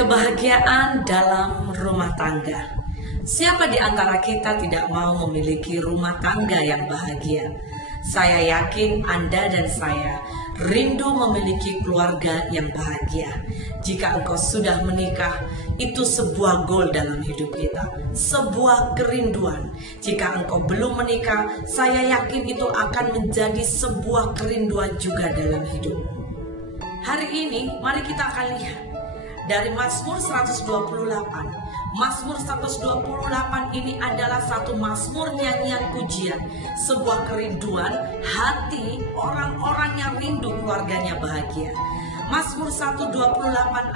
Kebahagiaan dalam rumah tangga. Siapa di antara kita tidak mau memiliki rumah tangga yang bahagia? Saya yakin Anda dan saya rindu memiliki keluarga yang bahagia. Jika engkau sudah menikah, itu sebuah goal dalam hidup kita, sebuah kerinduan. Jika engkau belum menikah, saya yakin itu akan menjadi sebuah kerinduan juga dalam hidupmu. Hari ini, mari kita akan lihat dari Mazmur 128. Mazmur 128 ini adalah satu mazmur nyanyian pujian, sebuah kerinduan hati orang-orang yang rindu keluarganya bahagia. Mazmur 128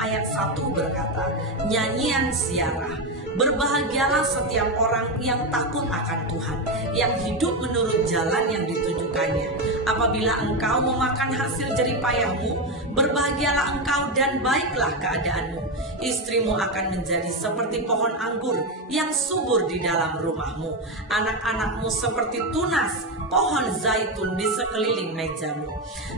ayat 1 berkata, nyanyian ziarah, berbahagialah setiap orang yang takut akan Tuhan, yang hidup menurut jalan yang ditunjukkannya. Apabila engkau memakan hasil jerih payahmu, berbahagialah engkau dan baiklah keadaanmu. Istrimu akan menjadi seperti pohon anggur yang subur di dalam rumahmu. Anak-anakmu seperti tunas pohon zaitun di sekeliling mejamu.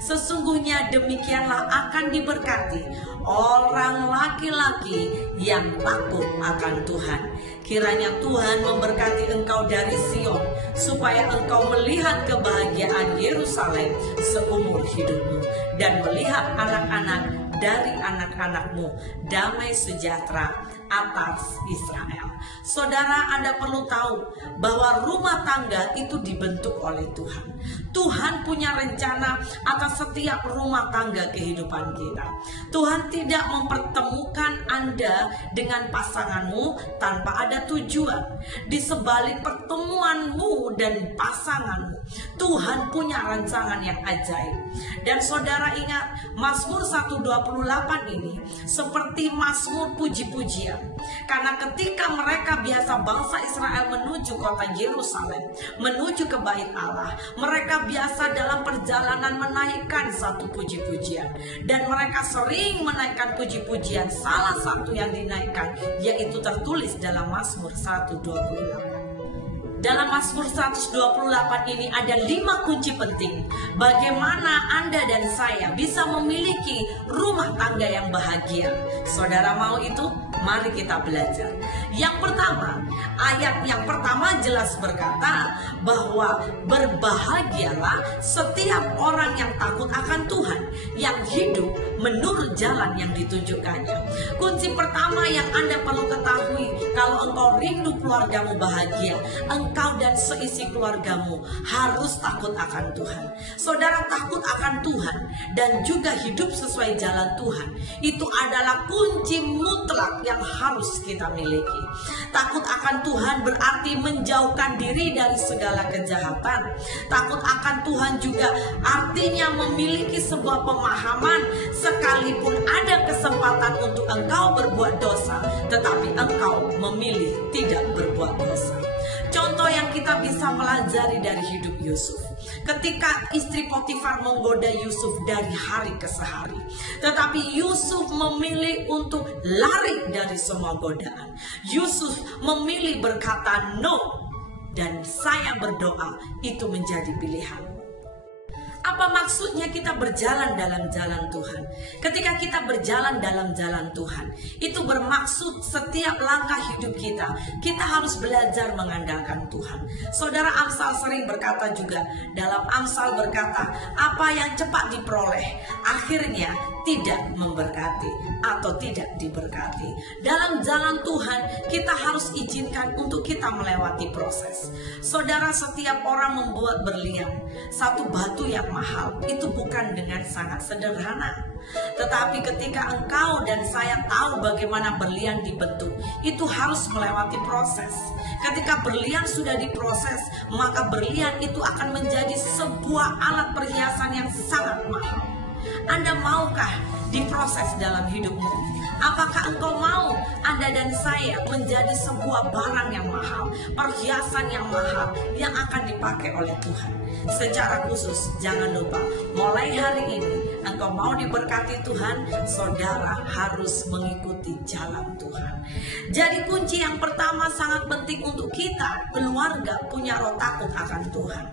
Sesungguhnya demikianlah akan diberkati orang laki-laki yang takut akan Tuhan. Kiranya Tuhan memberkati engkau dari Sion, supaya engkau melihat kebahagiaan Yerusalem seumur hidupmu, dan melihat anak-anak dari anak-anakmu damai sejahtera atas Israel. Saudara, Anda perlu tahu bahwa rumah tangga itu dibentuk oleh Tuhan. Tuhan punya rencana atas setiap rumah tangga kehidupan kita. Tuhan tidak mempertemukan Anda dengan pasanganmu tanpa ada tujuan. Di sebalik pertemuanmu dan pasanganmu, Tuhan punya rancangan yang ajaib. Dan saudara ingat, Mazmur 128 ini seperti mazmur puji-pujian. Karena ketika mereka biasa bangsa Israel menuju kota Yerusalem, menuju ke bait Allah, mereka biasa dalam perjalanan menaikkan satu puji-pujian. Dan mereka sering menaikkan puji-pujian. Salah satu yang dinaikkan yaitu tertulis dalam Mazmur 128. Dalam Mazmur 128 ini ada 5 kunci penting bagaimana Anda dan saya bisa memiliki rumah tangga yang bahagia. Saudara mau itu? Mari kita belajar. Yang pertama, ayat yang pertama jelas berkata bahwa berbahagialah setiap orang yang takut akan Tuhan, yang hidup menurut jalan yang ditunjukkannya. Kunci pertama yang Anda perlu ketahui, kalau engkau rindu keluargamu bahagia, engkau dan seisi keluargamu harus takut akan Tuhan. Saudara, takut akan Tuhan dan juga hidup sesuai jalan Tuhan, itu adalah kunci mutlak yang harus kita miliki. Takut akan Tuhan berarti menjauhkan diri dari segala kejahatan. Takut akan Tuhan juga artinya memiliki sebuah pemahaman, sekalipun ada kesempatan untuk engkau berbuat dosa, tetapi engkau memilih tidak berbuat dosa. Contoh yang kita bisa pelajari dari hidup Yusuf. Ketika istri Potifar menggoda Yusuf dari hari ke hari, tetapi Yusuf memilih untuk lari dari semua godaan. Yusuf memilih berkata no, dan saya berdoa itu menjadi pilihan. Apa maksudnya kita berjalan dalam jalan Tuhan? Ketika kita berjalan dalam jalan Tuhan, itu bermaksud setiap langkah hidup kita, kita harus belajar mengandalkan Tuhan. Saudara, Amsal sering berkata juga, dalam Amsal berkata, apa yang cepat diperoleh, akhirnya tidak memberkati atau tidak diberkati. Dalam jalan Tuhan, kita harus izinkan untuk kita melewati proses. Saudara, setiap orang membuat berlian, satu batu yang mahal itu bukan dengan sangat sederhana. Tetapi ketika engkau dan saya tahu bagaimana berlian dibentuk, itu harus melewati proses. Ketika berlian sudah diproses, maka berlian itu akan menjadi sebuah alat perhiasan yang sangat mahal. Anda maukah diproses dalam hidupmu? Apakah engkau mau Anda dan saya menjadi sebuah barang yang mahal, perhiasan yang mahal yang akan dipakai oleh Tuhan? Secara khusus, jangan lupa, mulai hari ini engkau mau diberkati Tuhan, saudara harus mengikuti jalan Tuhan. Jadi kunci yang pertama sangat penting untuk kita, keluarga, punya roh takut akan Tuhan.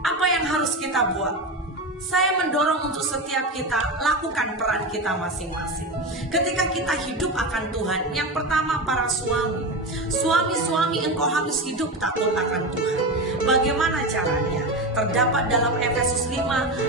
Apa yang harus kita buat? Saya mendorong untuk setiap kita lakukan peran kita masing-masing. Ketika kita hidup akan Tuhan, yang pertama para suami. Suami-suami, engkau harus hidup takut akan Tuhan. Bagaimana caranya? Terdapat dalam Efesus 5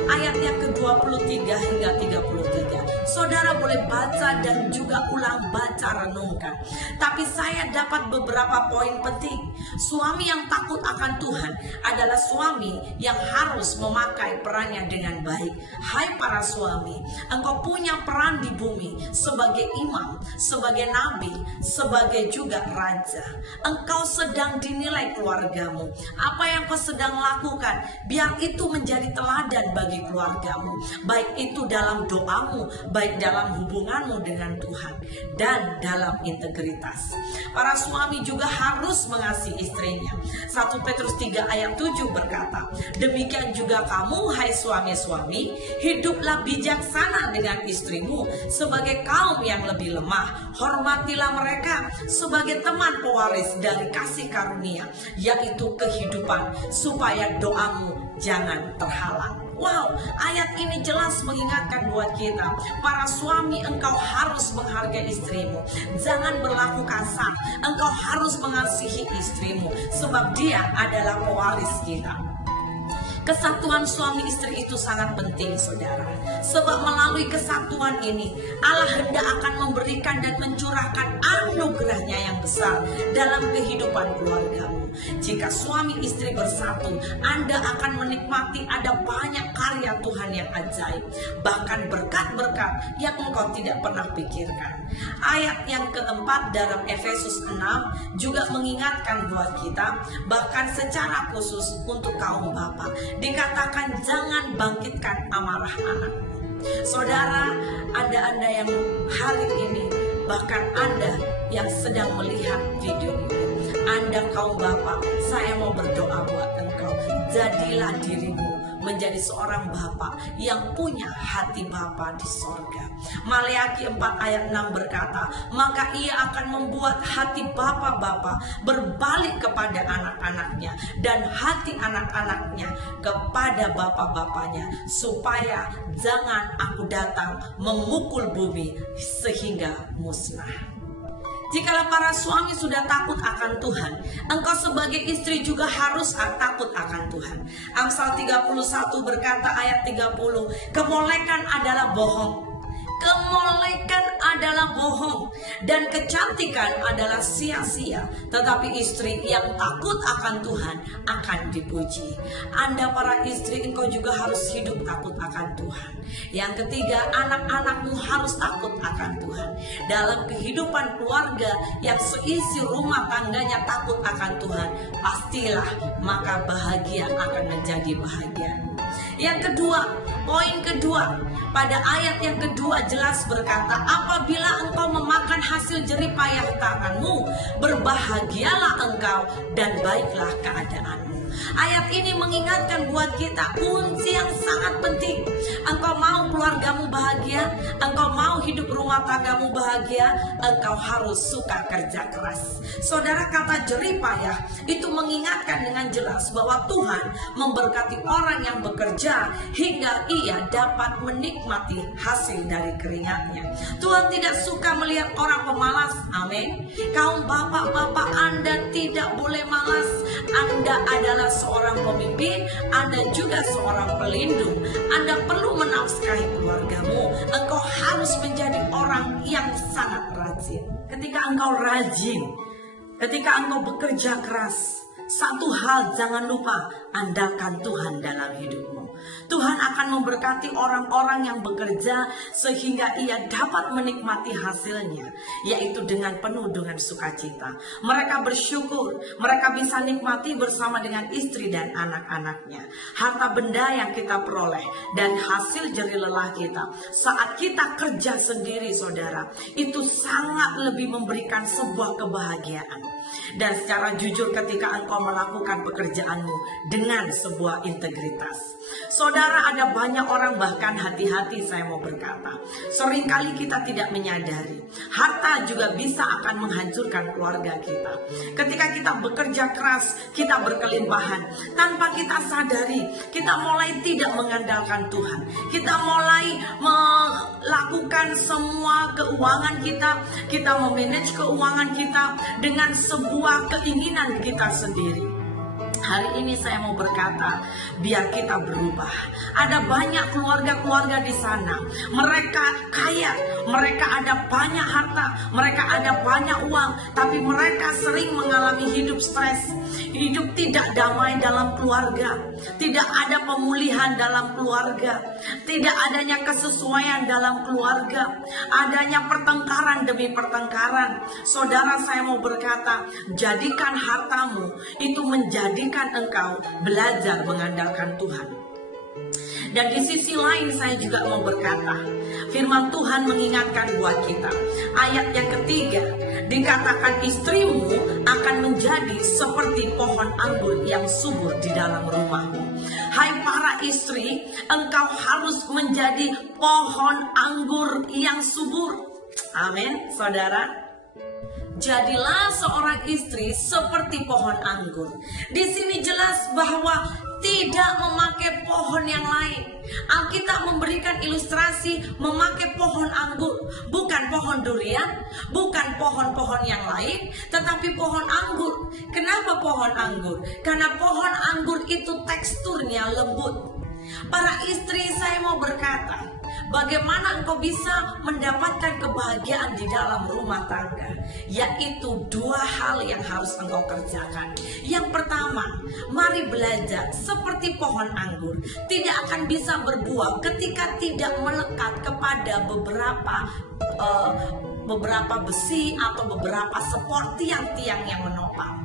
ayat yang ke-23 hingga 33. Saudara boleh baca dan juga ulang baca renungkan. Tapi saya dapat beberapa poin penting. Suami yang takut akan Tuhan adalah suami yang harus memakai perannya dengan baik. Hai para suami, engkau punya peran di bumi sebagai imam, sebagai nabi, sebagai juga raja. Engkau sedang dinilai keluargamu. Apa yang kau sedang lakukan, biar itu menjadi teladan bagi keluargamu. Baik itu dalam doamu, baik dalam hubunganmu dengan Tuhan, dan dalam integritas. Para suami juga harus mengasihi istrinya. 1 Petrus 3 ayat 7 berkata, demikian juga kamu hai suami-suami, hiduplah bijaksana dengan istrimu sebagai kaum yang lebih lemah. Hormatilah mereka sebagai teman pewaris dari kasih karunia, yaitu kehidupan, supaya doamu jangan terhalang. Wow, ayat ini jelas mengingatkan buat kita, para suami, engkau harus menghargai istrimu. Jangan berlaku kasar. Engkau harus mengasihi istrimu, sebab dia adalah pewaris kita. Kesatuan suami istri itu sangat penting, saudara. Sebab melalui kesatuan ini, Allah hendak akan memberikan dan mencurahkan anugerahnya yang besar dalam kehidupan keluargamu. Jika suami istri bersatu, Anda akan menikmati ada banyak karya Tuhan yang ajaib. Bahkan berkat-berkat yang engkau tidak pernah pikirkan. Ayat yang keempat dalam Efesus 6 juga mengingatkan buat kita, bahkan secara khusus untuk kaum bapa. Dikatakan jangan bangkitkan amarah anakmu. Saudara, Anda yang hari ini, bahkan Anda yang sedang melihat video ini, Anda kaum bapak, saya mau berdoa buat engkau. Jadilah dirimu menjadi seorang bapa yang punya hati bapa di sorga. Maleakhi 4 ayat 6 berkata, maka ia akan membuat hati bapa-bapa berbalik kepada anak-anaknya, dan hati anak-anaknya kepada bapa-bapanya, supaya jangan aku datang memukul bumi sehingga musnah. Jikalau para suami sudah takut akan Tuhan, engkau sebagai istri juga harus takut akan Tuhan. Amsal 31 berkata ayat 30, kemolekan adalah bohong. Kemolekan adalah bohong dan kecantikan adalah sia-sia, tetapi istri yang takut akan Tuhan akan dipuji. Anda para istri, engkau juga harus hidup takut akan Tuhan. Yang ketiga, anak-anakmu harus takut akan Tuhan. Dalam kehidupan keluarga yang seisi rumah tangganya takut akan Tuhan, pastilah maka bahagia akan menjadi bahagia. Yang kedua, poin kedua, pada ayat yang kedua jelas berkata, apabila engkau memakan hasil jerih payah tanganmu, berbahagialah engkau dan baiklah keadaanmu. Ayat ini mengingatkan buat kita kunci yang sangat penting. Engkau mau keluargamu bahagia, engkau mau hidup rumah tanggamu bahagia, engkau harus suka kerja keras. Saudara, kata jerih payah itu mengingatkan dengan jelas bahwa Tuhan memberkati orang yang bekerja hingga ia dapat menikmati hasil dari keringatnya. Tuhan tidak suka melihat orang pemalas. Amin. Kaum bapak-bapak, Anda tidak boleh malas. Anda adalah seorang pemimpin, Anda juga seorang pelindung. Anda perlu menafkahi keluargamu. Engkau harus menjadi orang yang sangat rajin. Ketika engkau rajin, ketika engkau bekerja keras, satu hal jangan lupa, andalkan Tuhan dalam hidupmu. Tuhan akan memberkati orang-orang yang bekerja sehingga ia dapat menikmati hasilnya, yaitu dengan penuh dengan sukacita. Mereka bersyukur, mereka bisa nikmati bersama dengan istri dan anak-anaknya. Harta benda yang kita peroleh dan hasil jerih lelah kita saat kita kerja sendiri, saudara, itu sangat lebih memberikan sebuah kebahagiaan. Dan secara jujur ketika engkau melakukan pekerjaanmu dengan sebuah integritas. Saudara, ada banyak orang, bahkan hati-hati saya mau berkata, seringkali kita tidak menyadari harta juga bisa akan menghancurkan keluarga kita. Ketika kita bekerja keras, kita berkelimpahan, tanpa kita sadari kita mulai tidak mengandalkan Tuhan. Kita mulai melakukan semua keuangan kita memanage keuangan kita dengan sebuah keinginan kita sendiri. Hari ini saya mau berkata, biar kita berubah. Ada banyak keluarga-keluarga di sana. Mereka kaya, mereka ada banyak harta, mereka ada banyak uang, tapi mereka sering mengalami hidup stres, hidup tidak damai dalam keluarga, tidak ada pemulihan dalam keluarga, tidak adanya kesesuaian dalam keluarga, adanya pertengkaran demi pertengkaran. Saudara, saya mau berkata, jadikan hartamu itu menjadikan engkau belajar mengandalkan Tuhan. Dan di sisi lain saya juga mau berkata, firman Tuhan mengingatkan buat kita. Ayat yang ketiga, dikatakan istrimu akan menjadi seperti pohon anggur yang subur di dalam rumahmu. Hai para istri, engkau harus menjadi pohon anggur yang subur. Amin, saudara. Jadilah seorang istri seperti pohon anggur. Di sini jelas bahwa tidak memakai pohon yang lain. Alkitab memberikan ilustrasi memakai pohon anggur, bukan pohon durian, bukan pohon-pohon yang lain, tetapi pohon anggur. Kenapa pohon anggur? Karena pohon anggur itu teksturnya lembut. Para istri, saya mau berkata, bagaimana engkau bisa mendapatkan kebahagiaan di dalam rumah tangga? Yaitu dua hal yang harus engkau kerjakan. Yang pertama, mari belajar seperti pohon anggur. Tidak akan bisa berbuah ketika tidak melekat kepada beberapa besi atau beberapa support tiang-tiang yang menopang.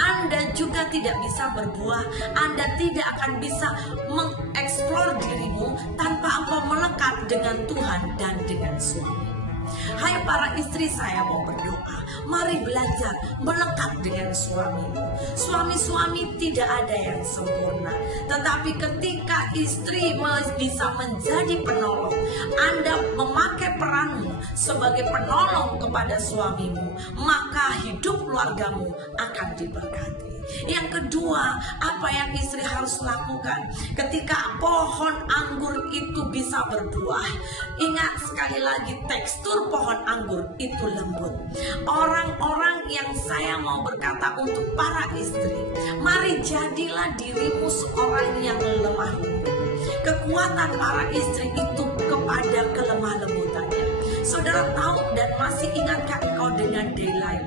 Anda juga tidak bisa berbuah, Anda tidak akan bisa mengeksplor dirimu tanpa engkau melekat dengan Tuhan dan dengan suami. Hai para istri, saya mau berdoa, mari belajar melekat dengan suamimu. Suami-suami tidak ada yang sempurna, tetapi ketika istri bisa menjadi penolong, Anda memakai peranmu sebagai penolong kepada suamimu, maka hidup keluargamu akan diberkati. Yang kedua, apa yang istri harus lakukan ketika pohon anggur itu bisa berbuah? Ingat sekali lagi, tekstur pohon anggur itu lembut. Orang-orang yang saya mau berkata untuk para istri, mari jadilah dirimu seorang yang lemah lembut. Kekuatan para istri itu kepada kelemah lembutannya. Saudara tahu dan masih ingatkah engkau dengan Delilah?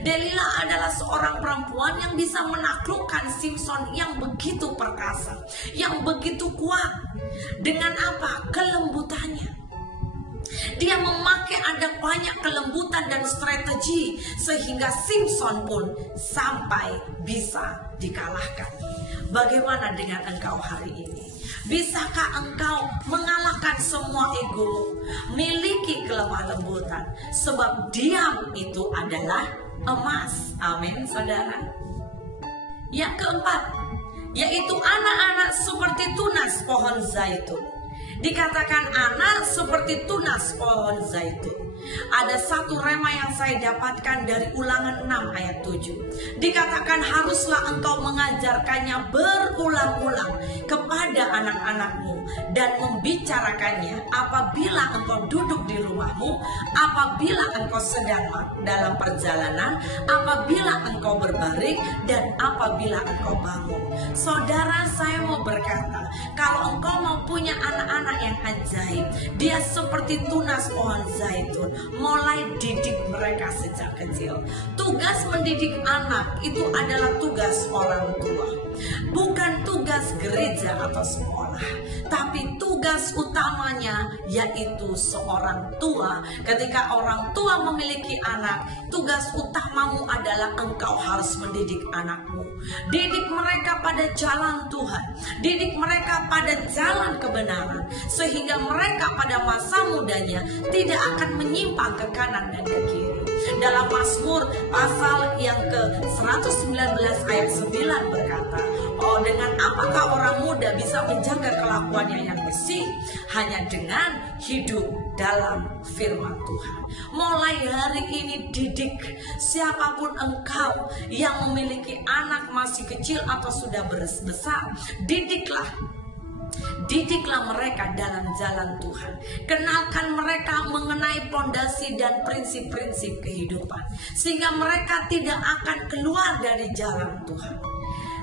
Delilah adalah seorang perempuan yang bisa menaklukkan Samson yang begitu perkasa, yang begitu kuat. Dengan apa? Kelembutannya. Dia memakai ada banyak kelembutan dan strategi sehingga Samson pun sampai bisa dikalahkan. Bagaimana dengan engkau hari ini? Bisakah engkau mengalahkan semua ego, miliki kelemah lembutan? Sebab diam itu adalah emas. Amin, saudara. Yang keempat, yaitu anak-anak seperti tunas pohon zaitun. Dikatakan anak seperti tunas pohon zaitun. Ada satu rema yang saya dapatkan dari Ulangan 6 ayat 7. Dikatakan haruslah engkau mengajarkannya berulang-ulang kepada anak-anakmu dan membicarakannya apabila engkau duduk di rumahmu, apabila engkau sedang dalam perjalanan, apabila engkau berbaring, dan apabila engkau bangun. Saudara, saya mau berkata, kalau engkau mau punya anak-anak yang ajaib, dia seperti tunas pohon zaitun. Mulai didik mereka sejak kecil. Tugas mendidik anak itu adalah tugas orang tua, bukan tugas gereja atau sekolah, tapi tugas utamanya yaitu seorang tua. Ketika orang tua memiliki anak, tugas utamamu adalah engkau harus mendidik anakmu. Didik mereka pada jalan Tuhan, didik mereka pada jalan kebenaran, sehingga mereka pada masa mudanya tidak akan menyimpang ke kanan dan ke kiri. Dalam Mazmur pasal yang ke-119 ayat 9 berkata, "Oh, dengan apakah orang muda bisa menjaga kelakuannya yang bersih? Hanya dengan hidup dalam firman Tuhan." Mulai hari ini didik siapapun engkau yang memiliki anak masih kecil atau sudah besar, Didiklah mereka dalam jalan Tuhan. Kenalkan mereka mengenai pondasi dan prinsip-prinsip kehidupan, sehingga mereka tidak akan keluar dari jalan Tuhan.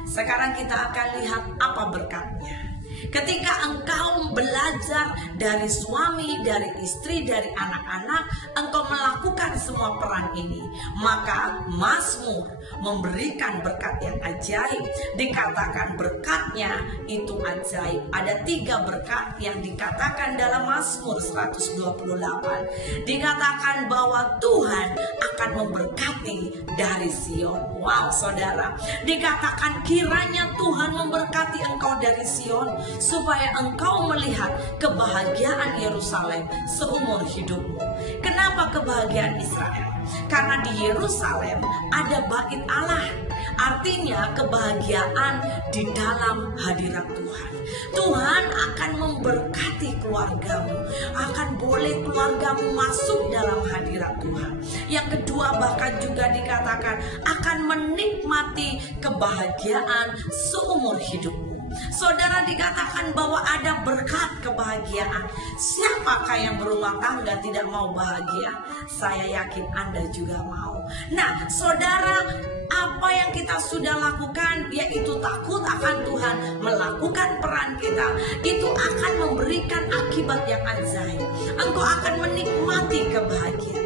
Sekarang kita akan lihat apa berkatnya. Ketika engkau belajar dari suami, dari istri, dari anak-anak, engkau melakukan semua peran ini, maka Mazmur memberikan berkat yang ajaib. Dikatakan berkatnya itu ajaib. Ada 3 berkat yang dikatakan dalam Mazmur 128. Dikatakan bahwa Tuhan akan memberkati dari Sion. Wow, saudara, dikatakan kiranya Tuhan memberkati engkau dari Sion, supaya engkau melihat kebahagiaan Yerusalem seumur hidupmu. Kenapa kebahagiaan Israel? Karena di Yerusalem ada bait Allah. Artinya kebahagiaan di dalam hadirat Tuhan. Tuhan akan memberkati keluargamu. Akan boleh keluargamu masuk dalam hadirat Tuhan. Yang kedua, bahkan juga dikatakan akan menikmati kebahagiaan seumur hidupmu. Saudara, dikatakan bahwa ada berkat kebahagiaan. Siapakah yang berumah tangga tidak mau bahagia? Saya yakin Anda juga mau. Nah, saudara, apa yang kita sudah lakukan, yaitu takut akan Tuhan, melakukan peran kita, itu akan memberikan akibat yang ajaib. Engkau akan menikmati kebahagiaan.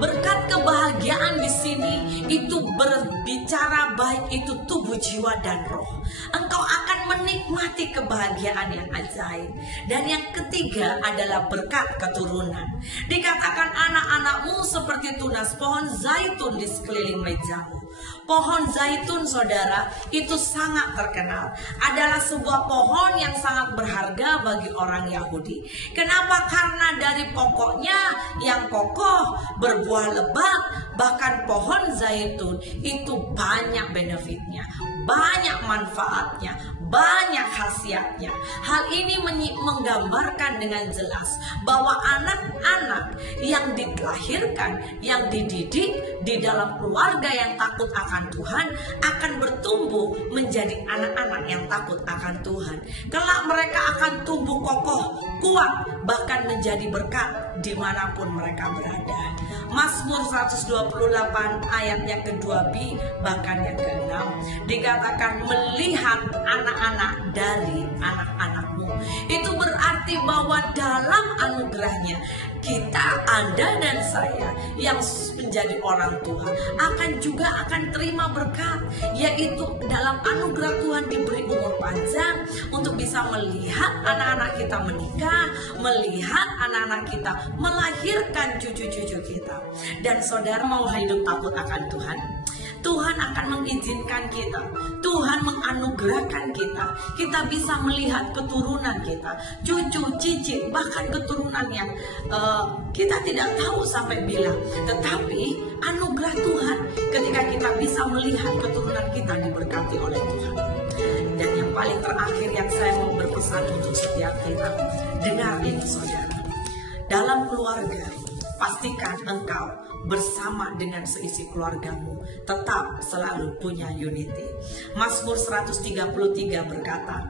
Berkat kebahagiaan di sini itu berbicara baik itu tubuh, jiwa, dan roh. Engkau akan menikmati kebahagiaan yang ajaib. Dan yang ketiga adalah berkat keturunan. Dikatakan anak-anakmu seperti tunas pohon zaitun di sekeliling mejamu. Pohon zaitun, saudara, itu sangat terkenal. Adalah sebuah pohon yang sangat berharga bagi orang Yahudi. Kenapa? Karena dari pokoknya yang kokoh, berbuah lebat, bahkan pohon zaitun itu banyak benefitnya, banyak manfaatnya, banyak khasiatnya. Hal ini menggambarkan dengan jelas bahwa anak-anak yang dilahirkan, yang dididik di dalam keluarga yang takut akan Tuhan akan bertumbuh menjadi anak-anak yang takut akan Tuhan. Kelak mereka akan tumbuh kokoh, kuat, bahkan menjadi berkat dimanapun mereka berada. Mazmur 128 ayat yang ke-2b bahkan yang ke-6 dikatakan melihat anak-anak dari anak-anakmu. Itu berarti bahwa dalam anugerahnya kita, Anda dan saya yang menjadi orang tua akan terima berkat, yaitu dalam anugerah Tuhan diberi umur panjang untuk bisa melihat anak-anak kita menikah, melihat anak-anak kita melahirkan cucu-cucu kita. Dan saudara mau hidup takut akan Tuhan? Tuhan akan mengizinkan kita, Tuhan menganugerahkan kita, kita bisa melihat keturunan kita, cucu, cicit, bahkan keturunan yang kita tidak tahu sampai bila. Tetapi anugerah Tuhan ketika kita bisa melihat keturunan kita diberkati oleh Tuhan. Dan yang paling terakhir yang saya mau berpesan untuk setiap kita, dengar ini saudara, dalam keluarga pastikan engkau bersama dengan seisi keluargamu tetap selalu punya unity. Mazmur 133 berkata,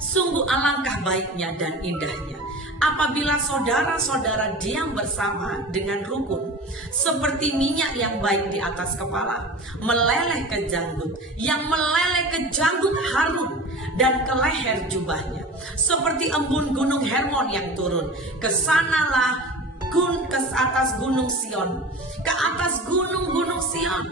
sungguh alangkah baiknya dan indahnya apabila saudara-saudara diam bersama dengan rukun, seperti minyak yang baik di atas kepala, meleleh ke janggut, yang meleleh ke janggut Harun dan ke leher jubahnya, seperti embun gunung Hermon yang turun. Kesanalah ke atas gunung Sion, ke atas gunung-gunung Sion,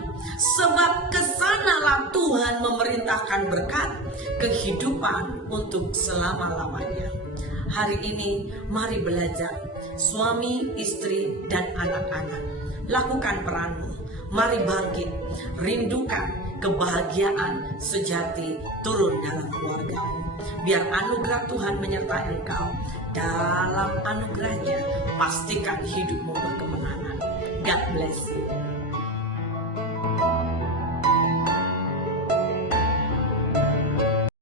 sebab kesanalah Tuhan memerintahkan berkat kehidupan untuk selama-lamanya. Hari ini mari belajar, suami, istri, dan anak-anak, lakukan peranmu. Mari bangkit, rindukan kebahagiaan sejati turun dalam keluargamu. Biar anugerah Tuhan menyertai engkau. Dalam anugerahnya pastikan hidupmu berkemenangan. God bless you.